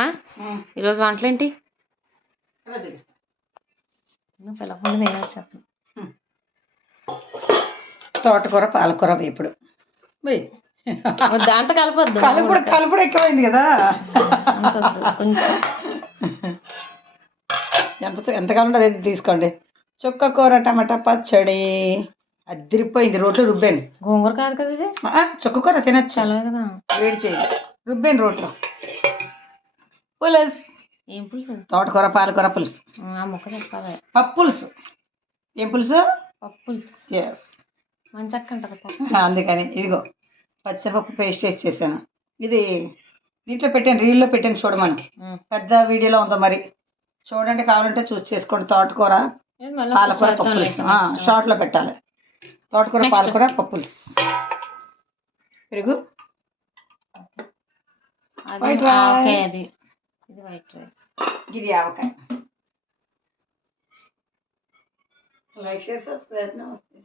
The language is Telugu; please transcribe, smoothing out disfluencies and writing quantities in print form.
అమ్మా ఈరోజు వంటలేంటి? పిల్లకుండా నేను చెప్పను. తోటకూర పాలకూర వేపుడు. దాంతో కలపొద్దు, కలుపుడు ఎక్కువైంది కదా. కొంచెం ఎంత కావాలంటే అదే తీసుకోండి. చుక్క కూర టమాటా పచ్చడి అదిరిపోయింది. రోట్లో రుబ్బాను. గోంగూర కాదు కదా ఇది. చుక్క కూర తినచ్చు కదా, వేడి చేయండి. రుబ్బాను రోట్లో. పులుసు. ఏం పులుసు? తోటకూర పాలకూర పులుసు. ఆ ముక్క చెప్పాలి. పప్పు పులుసు. ఏం పులుసు? పప్పు పులుసు. ఎస్, మంచి అక్క అంటారు పప్పు. అందుకని ఇదిగో పచ్చిమిరపప్పు పేస్ట్ వేసి చేశాను. ఇది దీంట్లో పెట్టాను, రీల్లో పెట్టాను చూడమని. పెద్ద వీడియోలో ఉందో మరి చూడండి, కావాలంటే చూసి చేసుకోండి. తోటకూర పాలకూర పప్పు పులుసు షార్ట్లో పెట్టాలి. తోటకూర పాలకూర పప్పు పులుసు. పెరుగు, వైట్ రైస్, ఇది వైట్ రైస్, ఇది ఆవకాయ. Like share subscribe. నమస్తే.